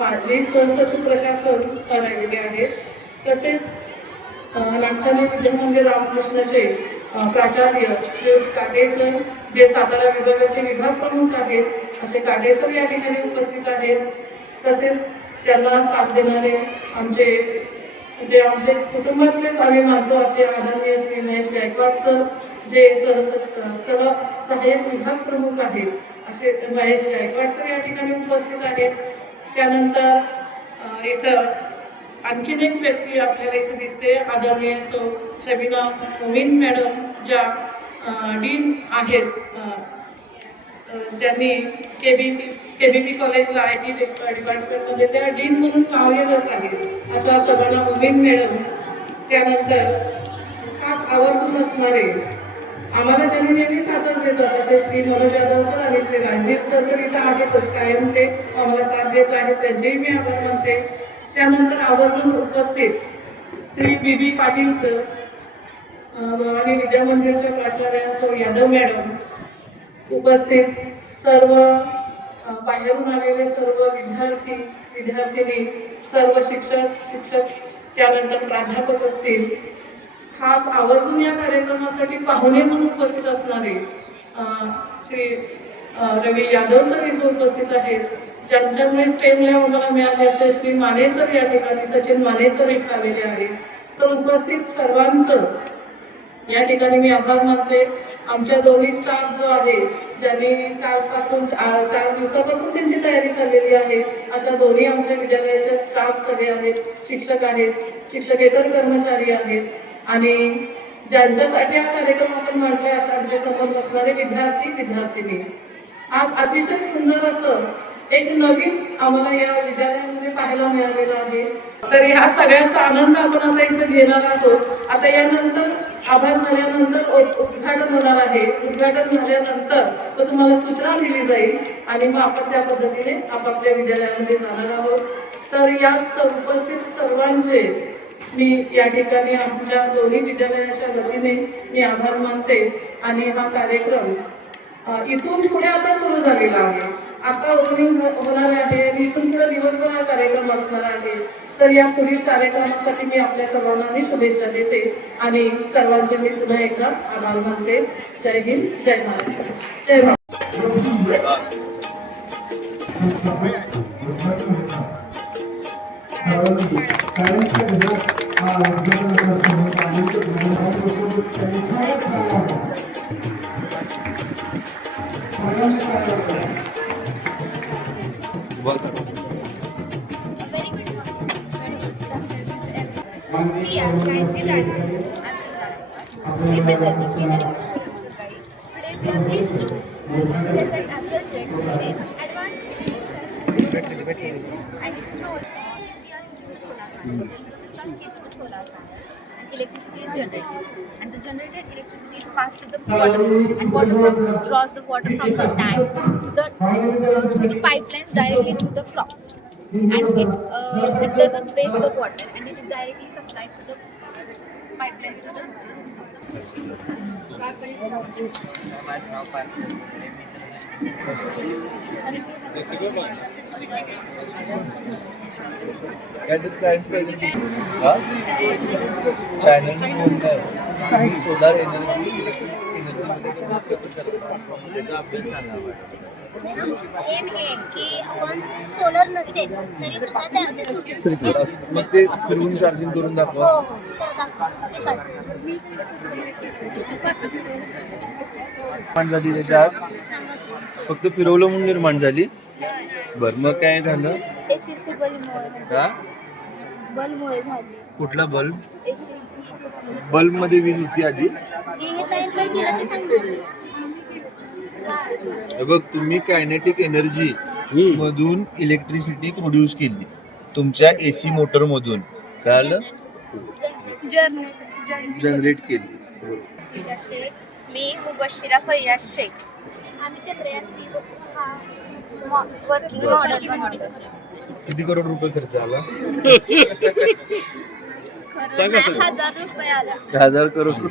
माजी सहसचिव प्रशासन राहिलेले आहेत. तसेच नागठाणे विद्यामंदिर रामकृष्णाचे प्राचार्य श्री काटे सर जे सातारा विभागाचे विभाग प्रमुख आहेत असे काटे सर या ठिकाणी उपस्थित आहेत. तसेच त्यांना साथ देणारे आमचे कुटुंबातलेच आम्ही मानतो असे आदरणीय श्री महेश गायकवाड सर जे सहाय्यक विभाग प्रमुख आहेत असे महेश गायकवाड सर या ठिकाणी उपस्थित आहेत. त्यानंतर इथं आणखीन एक व्यक्ती आपल्याला इथे दिसते आदरणीय सौ शबीना मोमीन मॅडम ज्या डीन आहेत ज्यांनी केबीपी कॉलेजला IT डिपार्टमेंटमध्ये त्या डीन म्हणून कार्यरत आहेत अशा शबीना मोमीन मॅडम. त्यानंतर खास आवर्जून असणारे आम्हाला ज्यांनी नेहमी साथच देतात असे श्री मनोज यादव सर आणि श्री राजदीप सर तर इथं आहेतच कायम ते आम्हाला साथ देत आहेत त्यांचेही मी आभार मानते. त्यानंतर आवर्जून उपस्थित श्री BB पाटील सर भवानी विद्या मंदिरच्या प्राचार्या सौ यादव मॅडम उपस्थित सर्व बाहेरून आलेले सर्व विद्यार्थिनी सर्व शिक्षक त्यानंतर प्राध्यापक असतील. खास आवर्जून या कार्यक्रमासाठी पाहुणे म्हणून उपस्थित असणारे श्री रवी यादव सर इथे उपस्थित आहेत ज्यांच्यामुळे स्टेम लॅब आम्हाला मिळाले असे श्री माने सर या ठिकाणी सचिन माने सर इथे आलेले आहेत. तर उपस्थित सर्वांचं या ठिकाणी मी आभार मानते. आमच्या दोन्ही स्टाफ जो आहे ज्यांनी कालपासून 4 दिवसापासून त्यांची तयारी चाललेली आहे अशा दोन्ही आमच्या विद्यालयाचे स्टाफ सगळे आहेत शिक्षक आहेत शिक्षकेतर कर्मचारी आहेत आणि ज्यांच्यासाठी हा कार्यक्रम आपण मांडलाय अशा आमच्या समोर बसणारे विद्यार्थिनी. आज अतिशय सुंदर असं एक नवीन आम्हाला या विद्यालयामध्ये पाहायला मिळालेलं आहे. तर ह्या सगळ्याचा आनंद आपण आता इथे घेणार आहोत. आता यानंतर आभार झाल्यानंतर उद्घाटन होणार आहे. उद्घाटन झाल्यानंतर तुम्हाला सूचना दिली जाईल आणि मग आपण त्या पद्धतीने आपापल्या विद्यालयामध्ये जाणार आहोत. तर या उपस्थित सर्वांचे मी या ठिकाणी आमच्या दोन्ही विद्यालयाच्या वतीने मी आभार मानते आणि हा कार्यक्रम इथून पुढे आता सुरू झालेला आहे. आता ओपनिंग होणार आहे आणि इथून पुढे दिवसभर हा कार्यक्रम असणार आहे. तर या पुढील कार्यक्रमासाठी मी आपल्या सर्वांना शुभेच्छा देते आणि सर्वांचे मी पुन्हा एकदा आभार मानते. जय हिंद, जय महाराष्ट्र, जय Bharat. Some gives the solar panel and electricity is generated, and the generated electricity is passed to the water, and water draws the water from the tank to the pipelines directly to the crops, and it doesn't waste the water, and it is directly supplied to the pipelines to the काहीतरी science पाहिजे panel solar energy electric energy कसं करतात त्याचा अभ्यास सांगावा. की आपण solar नसेल तरी सुद्धा मग ते फिरवून चार्जिंग करून दाखवा. निर्माण झाली त्याच्यात फक्त फिरवलं म्हणून निर्माण झाली. बर मग काय झालं एसी से बड़ी मोबाइल का बल्बमुळे झाली कुठला बल्ब? एसी बल्ब मध्ये वीज होती आधी? हे तयार काय केलं ते सांगणार. हे बघ, तुम्ही कायनेटिक एनर्जी मधून इलेक्ट्रिसिटी प्रोड्यूस केली तुमच्या एसी मोटर मधून, कळलं? जनरेट केली. शेख, मी मुबशिरा फैयाज शेख. आम्ही चंद्रयान 3 वर्किंग मॉडेल बनवलं. किती करोड रुपये खर्च आला? खरं 1000 रुपये आला. 1000 करोड.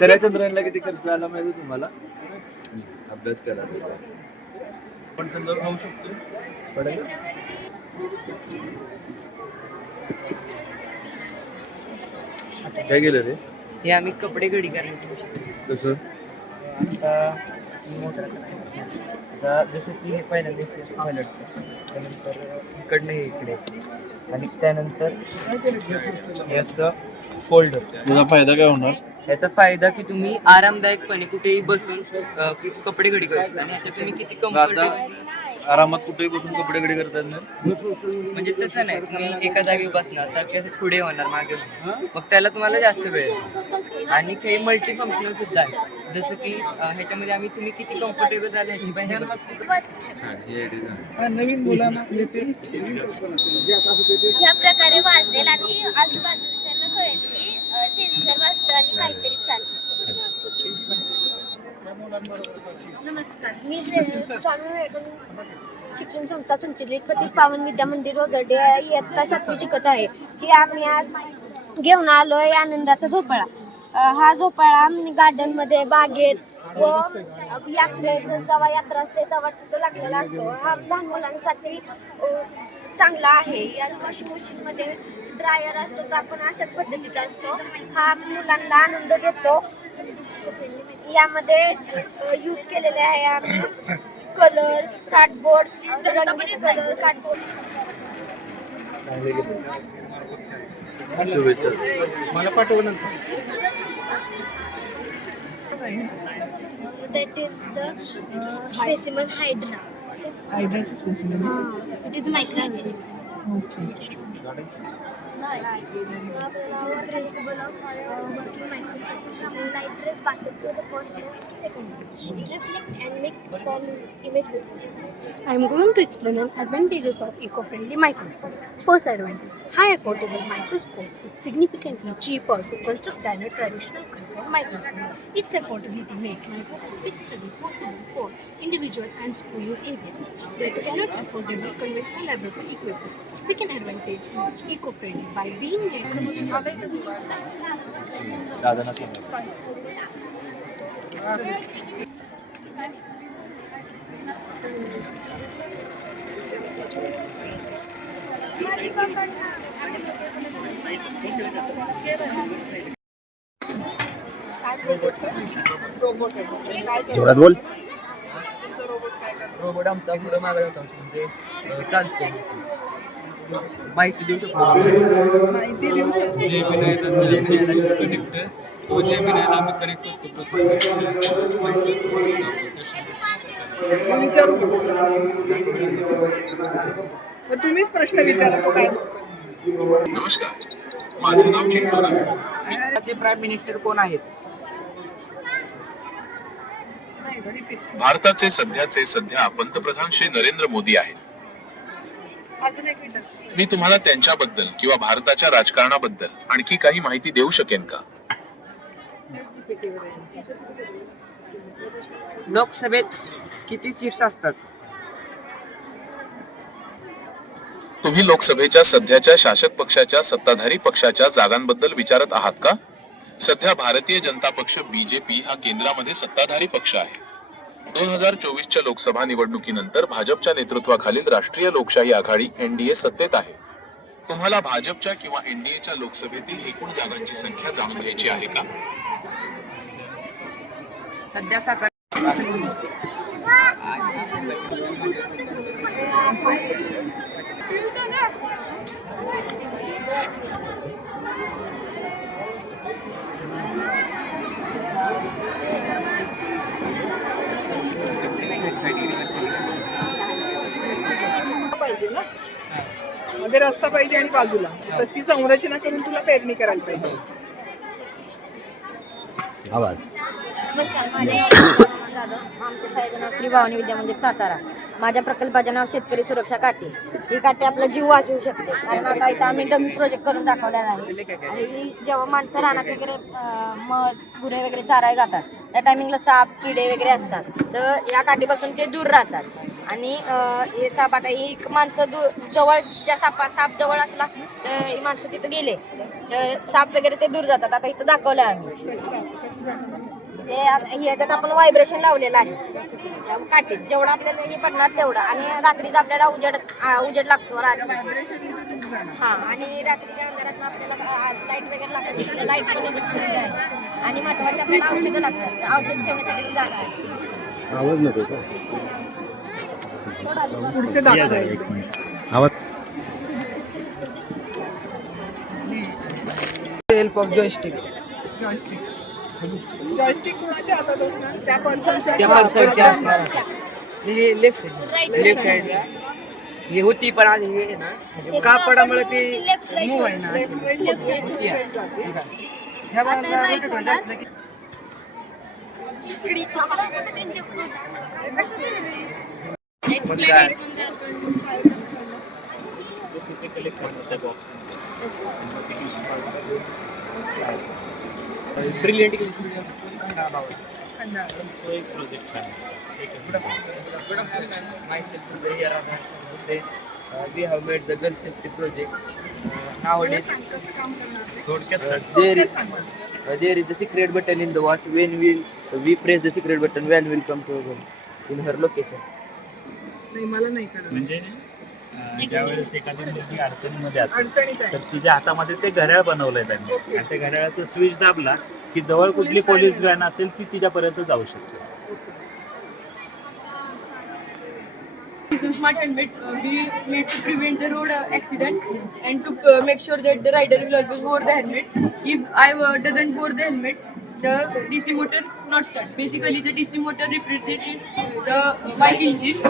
खऱ्या चंद्रायनला किती खर्च आला माहिती तुम्हाला? अभ्यास करा. पण चंद्रावर जाऊ शकतो. पडेल. काय केलं रे? हे आम्ही कपडे घडी करायला. कसं? आता जसं की हे पहिल्यांदा त्यानंतर इकडनं हे इकडे आणि त्यानंतर हे असं फोल्ड होतं. तुझा फायदा काय होणार? याचा फायदा की तुम्ही आरामदायकपणे कुठेही बसून कपडे घडी करू शकता आणि ह्याच्यात तुम्ही किती कम्फर्टेबल आरामात कुठेही बसून कपडे घडी करतात ना? म्हणजे तसं नाही, तुम्ही एका जागी बसणार सारखे असे पुढे होणार मागे होणार. मग त्याला तुम्हाला जास्त वेळ लागतो. आणि काही मल्टी फंक्शनल सुद्धा आहे, जसं की ह्याच्यामध्ये आम्ही तुम्ही किती कम्फर्टेबल राहिले ह्याची पण हे नवीन मुलांना ज्या प्रकारे वाजेल आणि आजूबाजूच्यांना कळेल की सेन्सर वाजतं आणि काहीतरी चालतं. नमस्कार, मी शिक्षण संस्था संचलित प्रतीक पावन विद्या मंदिर रोजर्डे इयत्ता 7वी शिकत आहे. ही आम्ही आज घेऊन आलोय आनंदाचा झोपाळा. हा झोपाळा गार्डन मध्ये, बागेत व यात्रेत जेव्हा यात्रा असते तेव्हा तिथं लागलेला असतो. हा लहान मुलांसाठी चांगला आहे. या वॉशिंग मशीन मध्ये ड्रायर असतो तो आपण अशाच पद्धतीचा असतो. हा मुलांना आनंद देतो. यामध्ये यूज केलेले आहे आम्ही कलर्स, कार्डबोर्ड, रंगीत कलर कार्डबोर्ड. शुभेच्छा. मला पाठवलं. That is the specimen hydra. Hydra's specimen. It is microorganism. Okay. Principle of working microscope. Light rays passes through the first lens to second lens. It reflects and make form image. I am going to explain an advantages of eco-friendly microscope. First advantage, high affordable microscope. It's significantly cheaper to construct than a traditional control microscope. Its affordability makes microscopic study possible for individual and schooling areas that cannot afford conventional laboratory equipment. Second advantage, eco-friendly by being made. दादांना सांगा. जोरात बोल. Robot आमचा पुढे मागे जातो, म्हणजे चालतो, माहिती देऊ शकतो. तुम्हीच प्रश्न विचारा. नमस्कार, माझे नाव चिंटू आहे. भारताचे प्राईम मिनिस्टर कोण आहेत? भारताचे सध्या पंतप्रधान श्री नरेंद्र मोदी आहेत. मी तुम्हाला त्यांच्याबद्दल किंवा भारताच्या राजकारणाबद्दल आणखी काही माहिती देऊ शकेन का? लोकसभेत किती सीट्स असतात? तुम्ही लोकसभेच्या सध्याच्या शासक पक्षाच्या सत्ताधारी पक्षाच्या जागांबद्दल विचारत आहात का? सध्या भारतीय जनता पक्ष BJP हा केंद्रामध्ये सत्ताधारी पक्ष आहे. 2024च्या लोकसभा निवडणुकीनंतर भाजपच्या नेतृत्वाखालील राष्ट्रीय लोकशाही आघाडी NDA सत्तेत आहे. तुम्हाला भाजपच्या किंवा NDAच्या लोकसभेतील एकूण जागांची संख्या जाणून घ्यायची आहे का? सध्या साकार पाहिजे ना. म्हणजे रस्ता पाहिजे आणि बाजूला तशी संरचना करून तुला पेरणी करायला पाहिजे. नमस्कार, माझे नाव जाधव. आमच्या शाळेचं नाव श्री भवानी विद्या मंदिर सातारा. माझ्या प्रकल्पाचे नाव शेतकरी सुरक्षा काठी. ही काठी आपला जीव वाचवू शकते, कारण आता इथं आम्ही डमी प्रोजेक्ट करून दाखवलेला आहे. आणि ही जेव्हा माणसं रानात वगैरे मध गुरे वगैरे चारायला जातात त्या टायमिंगला साप किडे वगैरे असतात, तर या काठीपासून ते दूर राहतात. आणि हे साप आता ही माणसं जवळ ज्या साप जवळ असला तर ही माणसं तिथं गेले तर साप वगैरे ते दूर जातात. आता इथं दाखवलं आम्ही ते ह्याच्यात आपण व्हायब्रेशन लावलेलं आहे काठीत, जेवढं आपल्याला हे पडणार तेवढं. आणि रात्रीच आपल्याला उजेड लागतो हा, आणि रात्रीच्या अंधारात आपल्याला लाईट वगैरे लागते, लाईट पण आहे. आणि महत्वाचे आपल्याला औषधं लागतात, औषध ठेवण्यासाठी जागा आहे. आवाज नको का? पुढचे दाखवायचे हेल्प ऑफ जॉयस्टिक. जॉयस्टिक कोणाच्या हातात असणार? त्या पर्सनच्या लेफ्ट साईडला हे होती, पण आज हे ना कापडामुळे ते मूव आहे ना ह्या बाजूला brilliant English medium school Khandala. तो एक प्रोजेक्ट छान myself to the here we have made the gun safety project nowadays. There is a secret button in the watch. When we press the secret button, van will come to in her location. मला नाही कळलं. म्हणजे ज्यावेळेस एखादी मुलगी अडचणीमध्ये असेल तर तिच्या हातामध्ये ते घड्याळ बनवलंय त्यांनी, आणि त्या घड्याळाचं स्विच दाबला की जवळ कुठली पोलीस व्हॅन असेल ती तिच्यापर्यंत जाऊ शकते. Smart helmet we made to prevent the road accident and to make sure that the rider will always wear the helmet. If I doesn't wear the helmet, the DC motor not start. Basically, the DC motor represents the bike engine,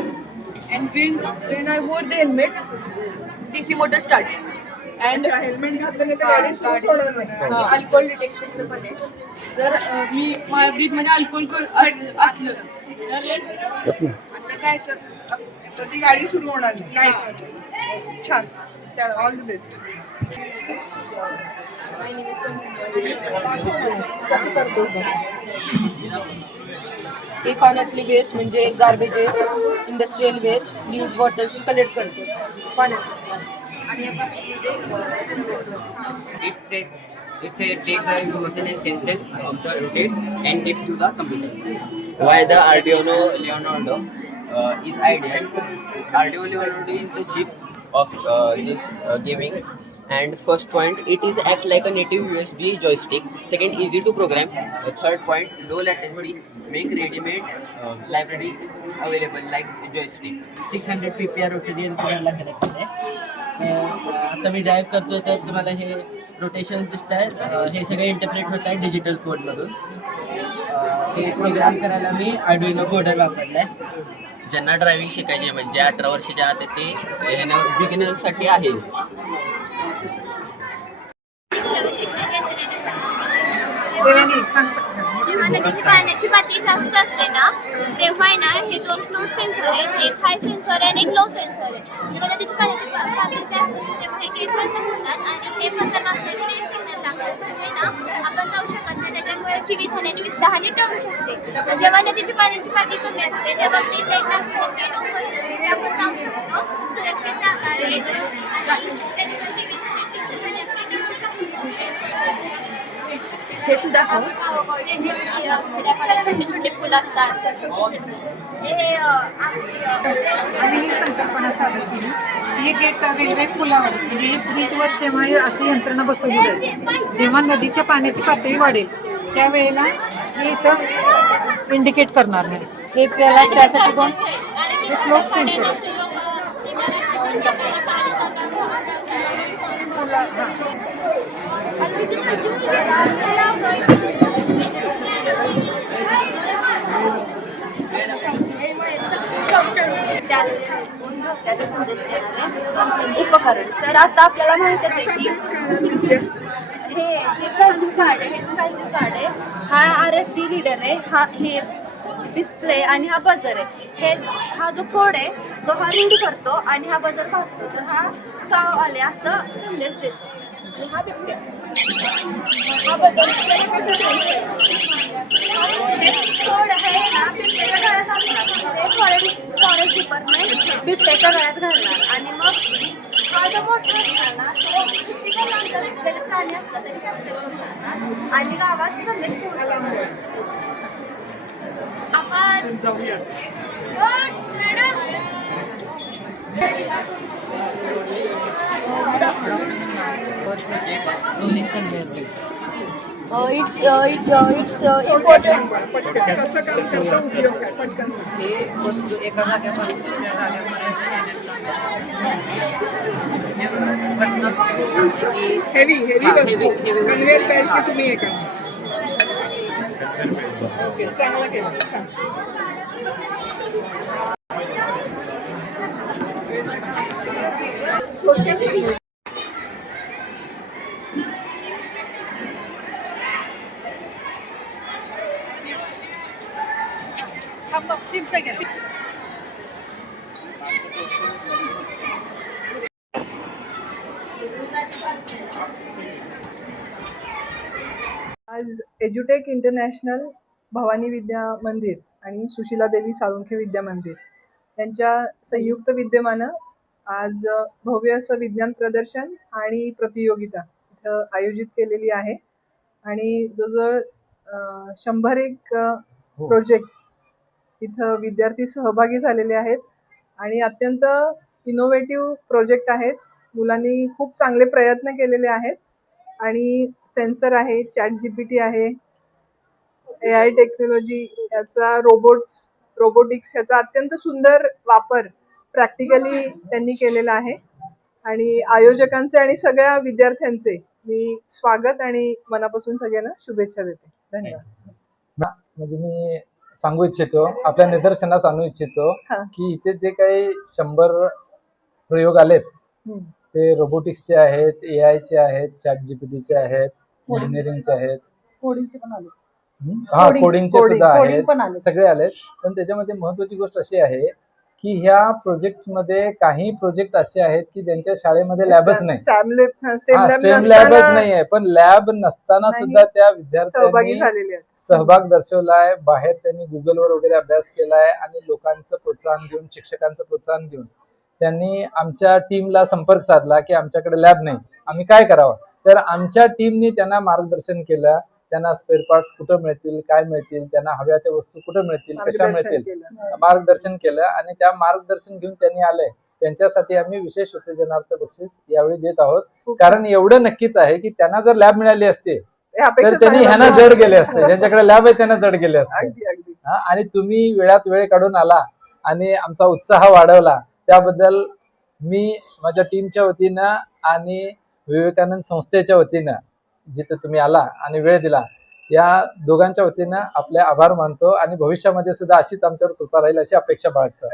and when I wore the helmet, DC motor starts. And helmet घातलं तर गाडी सुरू सोडणार नाही. Alcohol detection पण आहे. जर मी माझ्या ब्रीथ मध्ये अल्कोहोल असलं तर आता काय तर ती गाडी सुरू होणार नाही. काय छान, ऑल द बेस्ट. कसं करतो? हे पाण्यातली वेस्ट म्हणजे garbages, industrial waste, use bottles collect करतो पाण्यात. आणि It's a take the information and senses of the rotates and gives to the computer. Why the Arduino Leonardo is ideal? Arduino Leonardo is the chip of this gaming. And first point, it is act like a native USB joystick. Second, easy to program. The third point, low latency. Make ready-made libraries available like joystick. 600 PPR Rotarian करायला connect आहे. आता मी drive करतोय तर तुम्हाला हे rotation दिसत आहे. हे सगळे इंटरप्रेट होत आहे डिजिटल कोडमधून. हे प्रोग्राम करायला मी आर्डिनो कोडर वापरला आहे. ज्यांना ड्रायव्हिंग शिकायचे म्हणजे 18 वर्षाच्या आत ते बिगिनर्ससाठी आहे. जेव्हा नदीची पाण्याची पातळी जास्त असते ना तेव्हा आहे ना हे दोन फ्लोट सेन्सर आहेत, एक हाय सेन्सर आहे आणि एक लो सेन्सर आहे. जेव्हा नदीची पाण्याची पातळी जास्त असते तेव्हा हे गेट बंद होतात आणि हे फक्त मास्टरची रेड सिग्नल लागतात. म्हणजे ना आपण जाऊ शकत नाही, त्याच्यामुळे किवी हानी टळू शकते. जेव्हा नदीची पाण्याची पातळी कमी असते तेव्हा ग्रीन लाईट लागतात, गेट ओपन म्हणजे आपण जाऊ शकतो. सुरक्षित जागा आहे हे तू दाखव. छोटे छोटे फुलं असतात. आम्ही ही संकल्पना सादर केली. हे गेट वेगवेगळे पुलावर म्हणजे ब्रिजवर जेव्हा अशी यंत्रणा बसवली जाईल, जेव्हा नदीच्या पाण्याची पातळी वाढेल त्यावेळेला हे इथं इंडिकेट करणार नाही. हे त्यासाठी दोन फ्लोट सेन्सर धोक्याचा संदेश देणारे उपकरण. तर आता आपल्याला माहितच आहे की हे जे पॅसिव्ह कार्ड आहे, हे पॅसिव्ह कार्ड आहे, हा RFD रीडर आहे, हा हे डिस्प्ले आणि हा बजर आहे. हा जो कोड आहे तो हा रीड करतो आणि हा बजर वाजतो. तर हा गाव आले असं संदेश देतो. आणि हा बिबट्या, हा बजर कसं सेन्स हे कोड आहे ना बिबट्याच्या गळ्यात असणार. ते फॉरेस्ट डिपार्टमेंट बिबट्याच्या गळ्यात घालणार आणि मग हा जो मोठा असणार ना तो किती पण लांब जरी प्राणी असला तरी कॅप्चर करू शकणार आणि गावात संदेश पोहोचवणार. आपण It's important. कसं काम करतं, उपयोग काय पटकन सांग. हे वस्तू एका जागेपासून दुसऱ्या जागेपर्यंत हेवी वस्तू कन्व्हेअर बेल्ट की तुम्ही हे करा. ओके, चांगलं केलं, छान. थोडक्यात आज एज्युटेक इंटरनॅशनल भवानी विद्या मंदिर आणि सुशीला देवी साळुंखे विद्या मंदिर यांच्या संयुक्त विद्यमानं आज भव्य असं विज्ञान प्रदर्शन आणि प्रतियोगिता इथं आयोजित केलेली आहे. आणि जवळजवळ 101 प्रोजेक्ट इथं विद्यार्थी सहभागी झालेले आहेत आणि अत्यंत इनोव्हेटिव्ह प्रोजेक्ट आहेत. मुलांनी खूप चांगले प्रयत्न केलेले आहेत आणि सेन्सर आहे, ChatGPT आहे, AI टेक्नॉलॉजी याचा रोबोटिक्स याचा अत्यंत सुंदर वापर प्रॅक्टिकली त्यांनी केलेला आहे. आणि आयोजकांचे आणि सगळ्या विद्यार्थ्यांचे मी स्वागत आणि मनापासून सगळ्यांना शुभेच्छा देते. धन्यवाद. म्हणजे मी सांगू इच्छितो, आपल्या निदर्शनास आणू इच्छितो की इथे जे काही 100 प्रयोग आलेत ते रोबोटिक्सचे आहेत, AI चे आहेत, ChatGPTचे आहेत, इंजिनिअरिंगचे आहेत, कोडिंगचे सुद्धा आहेत, सगळे आलेत. पण त्याच्यामध्ये महत्वाची गोष्ट अशी आहे की ह्या प्रोजेक्ट मध्ये काही प्रोजेक्ट असे आहेत की ज्यांच्या शाळेमध्ये लॅबच नाही, स्टेम लॅबच नाही आहे. पण लॅब नसताना सुद्धा त्या विद्यार्थ्यांनी सहभाग दर्शवलाय. बाहेर त्यांनी गुगलवर वगैरे अभ्यास केलाय आणि लोकांचं प्रोत्साहन घेऊन, शिक्षकांचं प्रोत्साहन घेऊन त्यांनी आमच्या टीमला संपर्क साधला की आमच्याकडे लॅब नाही, आम्ही काय करावं. तर आमच्या टीमनी त्यांना मार्गदर्शन केलं. त्यांना स्पेअर पार्ट्स कुठं मिळतील, काय मिळतील, त्यांना हव्या त्या वस्तू कुठं मिळतील, कशा मिळतील, मार्गदर्शन केलं. आणि त्या मार्गदर्शन घेऊन त्यांनी आले. त्यांच्यासाठी आम्ही विशेष उत्तेजनार्थ बक्षीस यावेळी देत आहोत. कारण एवढं नक्कीच आहे की त्यांना जर लॅब मिळाली असते तर त्यांनी ह्यांना जड गेले असते, ज्यांच्याकडे लॅब आहे त्यांना जड गेले असते. आणि तुम्ही वेळात वेळ काढून आला आणि आमचा उत्साह वाढवला, त्याबद्दल मी माझ्या टीमच्या वतीनं आणि विवेकानंद संस्थेच्या वतीनं, जिथे तुम्ही आला आणि वेळ दिला, या दोघांच्या वतीनं आपले आभार मानतो. आणि भविष्यामध्ये सुद्धा अशीच आमच्यावर कृपा राहील अशी अपेक्षा बाळगतो.